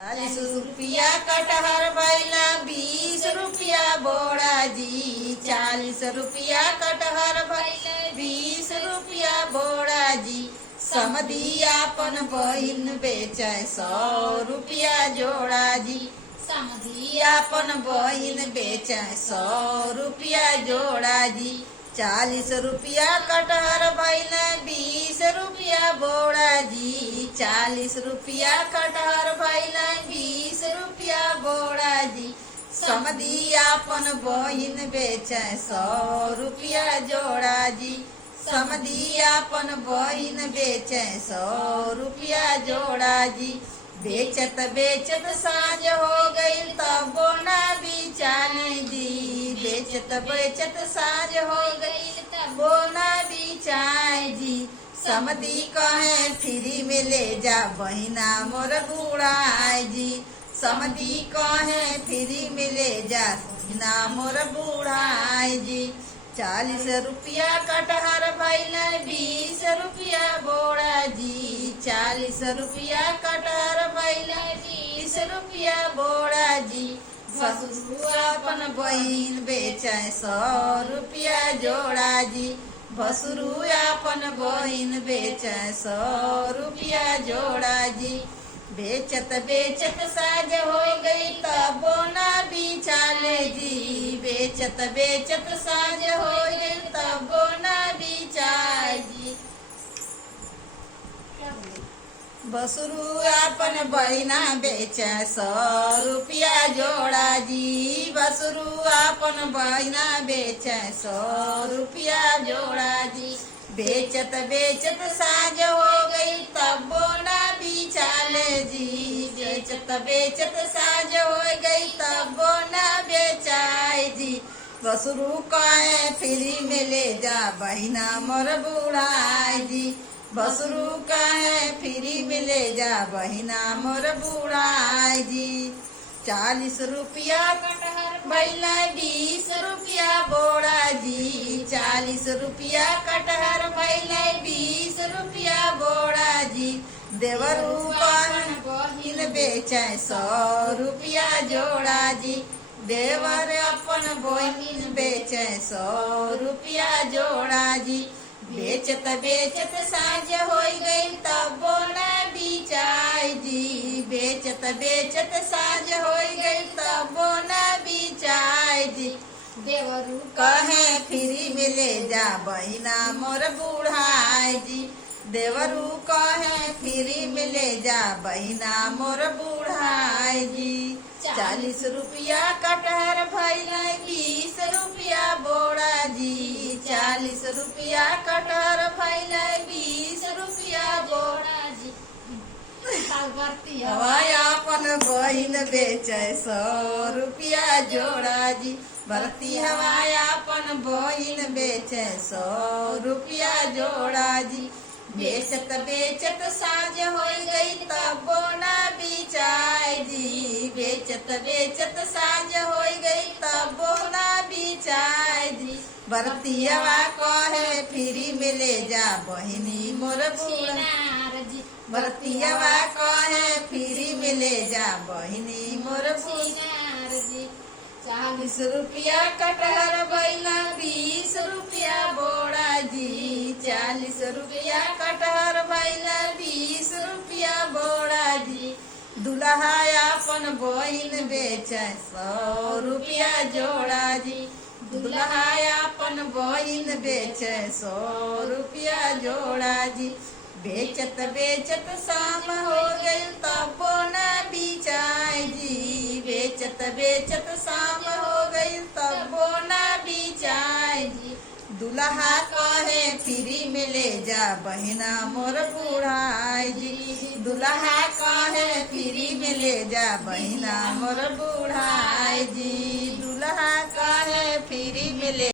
₹40 कटहर भैला 20 रुपया बोड़ा जी। ₹40 कटहर भैला 20 रुपया बोड़ा जी। समधी आपन बहिन बेचे 100 रुपया जोड़ा जी। समधी आपन बहिन बेचे 100 रुपया जोड़ा जी। ₹40 कटहर भैला 20 रुपया बोड़ा जी। ₹40 कटहर भैला 20 रुपया बोड़ा जी। समधी आपन बहिन बेचे 100 रुपया जोड़ा जी। समधी आपन बहिन बेचे 100 रुपया जोड़ा जी। बेचत बेचत साँझ हो गई तबो ना बिचाने जी। बेचत बेचत साँझ हो गई तबो ना बिचाए जी। समधी कहे फ्री में ले जा बहिना मोर बुढ़ाए जी। समधी कहे फ्री में ले जा बहिना मोर बुढ़ाए जी। ₹40 कटहर भैला 20 रुपया बोड़ा जी। ₹40 कटहर भैला 20 रुपया बोड़ा जी। भसुरु अपन बहिन बेचे 100 रुपया जोड़ा जी। भसुरु अपन बहिन बेचे 100 रुपया जोड़ा जी। बेचत बेचत साँझ हो गई तबो ना बिचाले जी। बेचत बेचत साँझ हो गई तबो ना बिचाए जी। भसुरु अपन बहिना बेचे 100 रुपया जोड़ा जी। भसुरु अपन बहिना बेचे 100 रुपया जोड़ा जी। बेचत बेचत साँझ हो गई तबो ना बिचाले जी। बेचत बेचत साँझ हो गई तबो ना बेचाए जी। भसुरु कहे फ्री में ले जा बहिना मोर बुढ़ाए जी। भसुरु कहे फ्री में ले जा बहिना मोर बुढ़ाए जी। ₹40 कटहर भैला 20 रुपया बोड़ा जी। ₹40 कटहर भैला 20 रुपया बोड़ा जी। देवरू अपन बहिन बेचे 100 रुपया जोड़ा जी। देवर अपन बहिन बेचे 100 रुपया जोड़ा जी। बेचत बेचत साँझ हो गई तबो ना बिचाए जी। बेचत बेचत साँझ हो गई तबो ना बिचाए जी। देवरू कहे फ्री में ले जा बहिना मोर बुढ़ाए जी। देवरू कहे फ्री में ले जा बहिना मोर बुढ़ाए जी। ₹40 कटहर भैला 20 रुपया बोड़ा जी। ₹40 कटहर भैला 20 रुपया बोड़ा जी। अपन बहिन बेचे 100 रुपया जोड़ा जी। भरती हवाया अपन बहिन बेचे 100 रुपया जोड़ा जी। बेचत बेचत साँझ हो गई तबो ना बिचाए जी। बेचत बेचत साँझ हो गई तबो ना बिचाए जी। बरतियवा कहे फ्री में ले जा बहिनी मोर बुढ़ा जी। बरतियवा कहे फ्री में ले जा बहिनी मोर बुढ़ा जी। ₹40 कटहर भैला 20 रुपया बोड़ा जी। ₹40 कटहर भैला 20 रुपया बोड़ा जी। दुल्हा अपन बहिन बेचे 100 रुपया जोड़ा जी। दुल्हा अपन बहिन बेचे 100 रुपया जोड़ा जी। बेचत बेचत शाम हो गई तबो ना बिचाए जी। बेचत बेचत शाम हो गई तबो ना बिचाए जी। दुल्हा कहे फ्री में ले जा बहिना मोर बुढ़ाए जी। दुल्हा कहे फ्री में ले जा बहिना मोर बुढ़ाए जी। दुल्हा कहे फ्री में ले